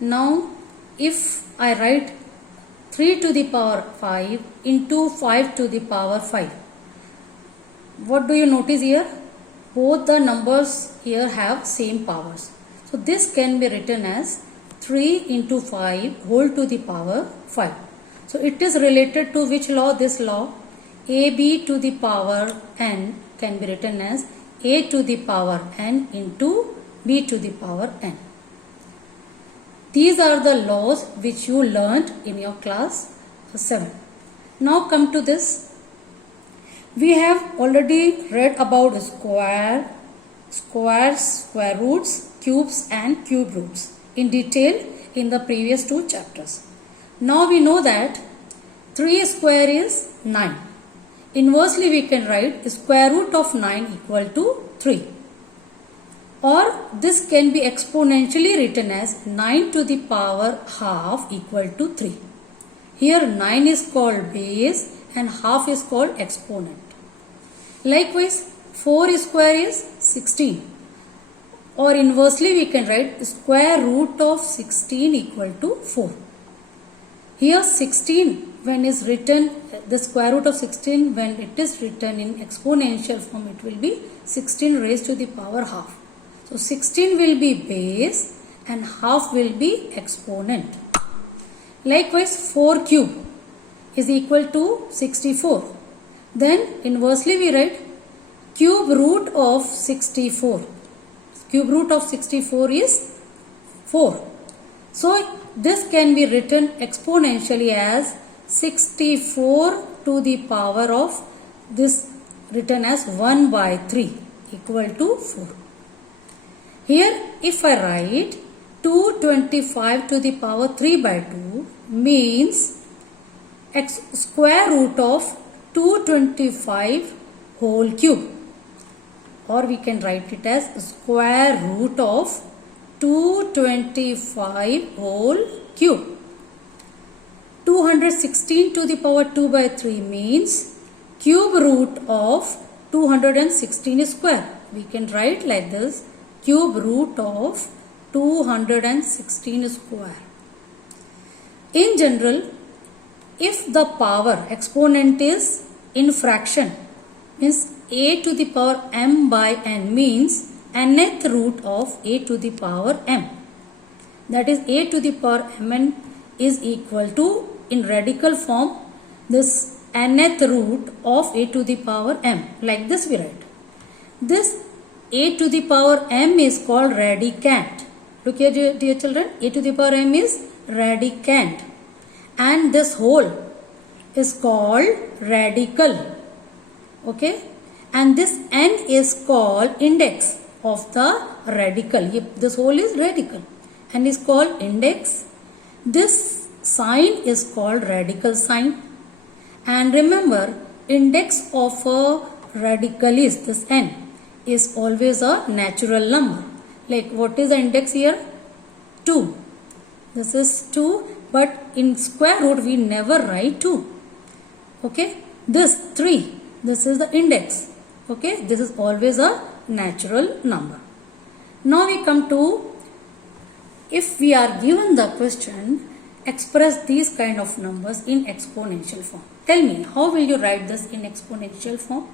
Now if I write 3 to the power 5 into 5 to the power 5, what do you notice here? Both the numbers here have same powers. So this can be written as 3 into 5 whole to the power 5. So it is related to which law? This law. AB to the power n can be written as A to the power n into B to the power n. These are the laws which you learnt in your class 7. Now come to this. We have already read about squares, square roots, cubes and cube roots in detail in the previous 2 chapters. Now we know that 3 square is 9. Inversely we can write square root of 9 equal to 3. Or this can be exponentially written as 9 to the power half equal to 3. Here 9 is called base and half is called exponent. Likewise 4 square is 16. Or inversely we can write square root of 16 equal to 4. Here 16 when is written, the square root of 16 when it is written in exponential form, it will be 16 raised to the power half. So 16 will be base and half will be exponent. Likewise 4 cube is equal to 64. Then inversely we write cube root of 64. Cube root of 64 is 4. So this can be written exponentially as 64 to the power of this written as 1 by 3 equal to 4. Here if I write 225 to the power 3 by 2 means square root of 225 whole cube. Or we can write it as square root of 225 whole cube. 216 to the power 2 by 3 means cube root of 216 square. We can write like this, cube root of 216 square. In general, if the power exponent is in fraction, means a to the power m by n means nth root of a to the power m. That is a to the power mn is equal to, in radical form, this nth root of a to the power m. Like this we write. This a to the power m is called radicand. Look here dear children, a to the power m is radicand. And this whole is called radical. Okay. And this n is called index of the radical. This whole is radical and is called index. This sign is called radical sign. And remember, index of a radical is this n is always a natural number. Like what is the index here? 2. This is 2, but in square root we never write 2. Okay. This 3. This is the index. Okay. This is always a natural number. Now we come to, if we are given the question, express these kind of numbers in exponential form. Tell me, how will you write this in exponential form?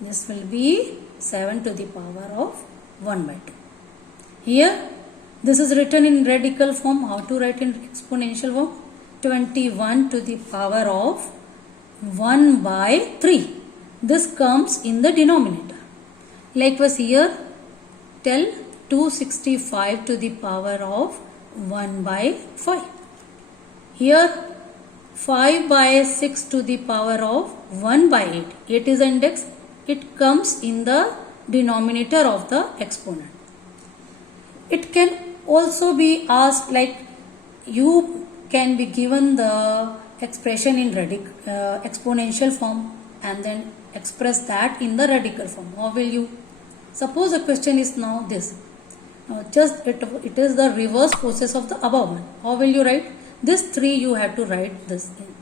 This will be 7 to the power of 1 by 2. Here, this is written in radical form. How to write in exponential form? 21 to the power of 1 by 3. This comes in the denominator. Likewise here, tell 265 to the power of 1 by 5. Here 5 by 6 to the power of 1 by 8. 8 is the index. It comes in the denominator of the exponent. It can also be asked, like you can be given the expression in exponential form and then express that in the radical form. How will you? Suppose the question is now this. Just it is the reverse process of the above one. How will you write? This 3 you have to write this in.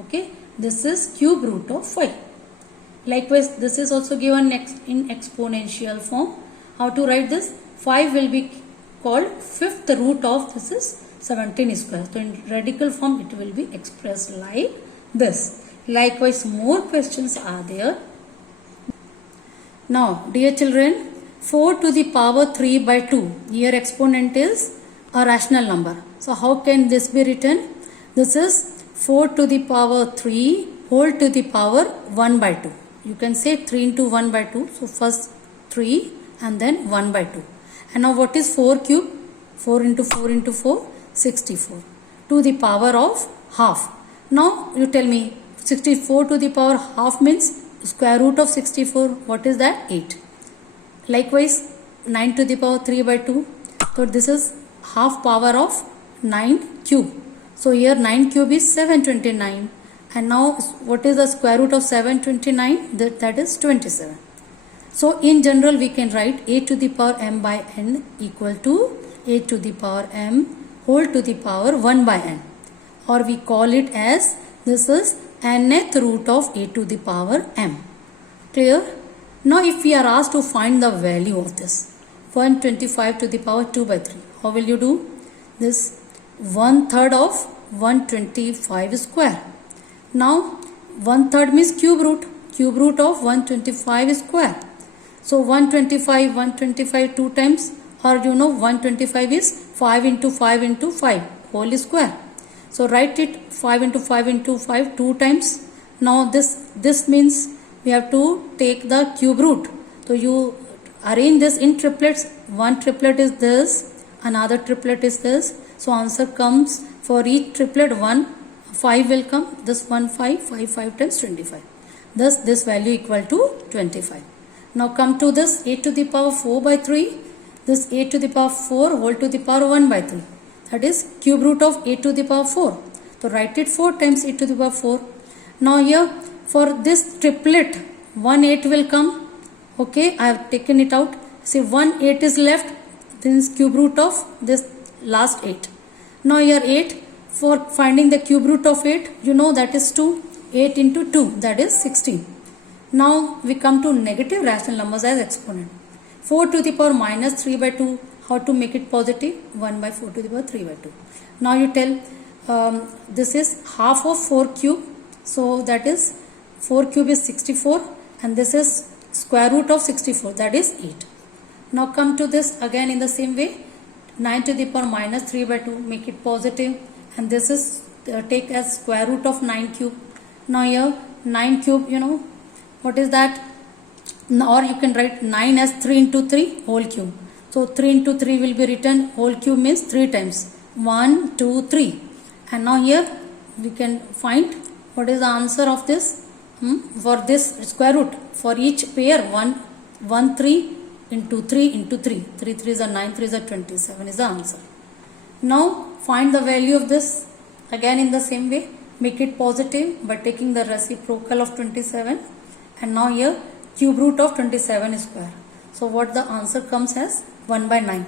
Okay. This is cube root of 5. Likewise, this is also given in exponential form. How to write this? 5 will be called fifth root of this is 17 square. So in radical form it will be expressed like this. Likewise, more questions are there. Now, dear children, 4 to the power 3 by 2. Here exponent is a rational number. So how can this be written? This is 4 to the power 3 whole to the power 1 by 2. You can say 3 into 1 by 2. So first 3 and then 1 by 2. And now what is 4 cube? 4 into 4 into 4, 64. To the power of half. Now you tell me 64 to the power half means square root of 64. What is that? 8. Likewise 9 to the power 3 by 2. So this is half power of 9 cube. So here 9 cube is 729. And now what is the square root of 729? That is 27. So in general we can write a to the power m by n equal to a to the power m whole to the power 1 by n. Or we call it as this is nth root of a to the power m. Clear? Now if we are asked to find the value of this 125 to the power 2 by 3, how will you do? This 1/3 of 125 square. Now 1/3 means cube root of 125 square. So 125 2 times, or 125 is 5 into 5 into 5 whole square. So write it 5 into 5 into 5 2 times. Now this means we have to take the cube root. So you arrange this in triplets. One triplet is this, another triplet is this. So answer comes for each triplet 1, 5 will come. This 1 5 times 25. Thus this value equal to 25. Now come to this a to the power 4 by 3. This a to the power 4 whole to the power 1 by 3. That is cube root of a to the power 4. So write it 4 times a to the power 4. Now here for this triplet 1 8 will come. Okay, I have taken it out. See 1 8 is left. Then is cube root of this last 8. Now here 8, for finding the cube root of 8, that is 2. 8 into 2, that is 16. Now we come to negative rational numbers as exponent. 4 to the power minus 3 by 2. How to make it positive? 1 by 4 to the power 3 by 2. Now you tell this is half of 4 cube. So that is 4 cube is 64 and this is square root of 64, that is 8. Now come to this again in the same way. 9 to the power minus 3 by 2, make it positive, and this is take as square root of 9 cube. Now here 9 cube, what is that? Or you can write 9 as 3 into 3 whole cube. So 3 into 3 will be written, whole cube means 3 times. 1, 2, 3. And now here we can find what is the answer of this. For this square root, for each pair 1 3 into 3 into 3. 3 3s are 9, 3s are 27 is the answer. Now find the value of this again in the same way. Make it positive by taking the reciprocal of 27. And now here cube root of 27 square. So what the answer comes as 1 by 9.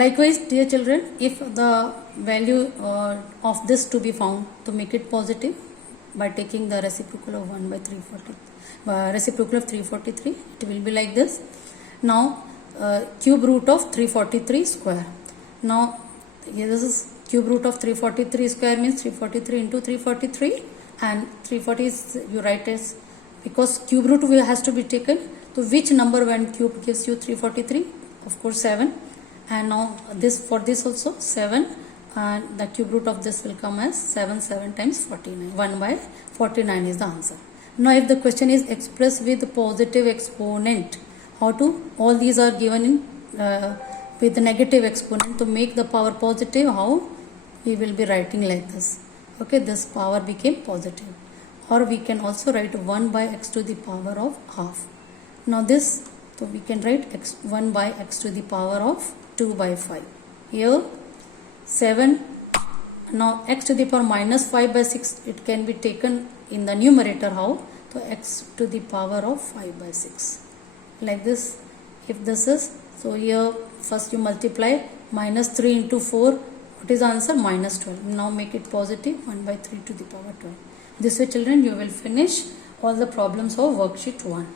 Likewise, dear children, if the value of this to be found, to make it positive by taking the reciprocal of 1 by 340, reciprocal of 343, it will be like this. Now cube root of 343 square. Now here this is cube root of 343 square means 343 into 343, and 340 is you write as, because cube root has to be taken. So which number when cube gives you 343? Of course 7. And now this, for this also 7, and the cube root of this will come as 7 times 49. 1 by 49 is the answer. Now if the question is expressed with positive exponent, how to? All these are given in with the negative exponent. To make the power positive, how? We will be writing like this. Okay, this power became positive. Or we can also write 1 by x to the power of half. Now this, so we can write 1 by x to the power of 2 by 5. Here 7. Now x to the power minus 5 by 6, it can be taken in the numerator. How? So x to the power of 5 by 6. Like this. If this is, so here first you multiply minus 3 into 4. What is the answer? Minus 12. Now make it positive, 1 by 3 to the power 12. This way children, you will finish all the problems of worksheet 1.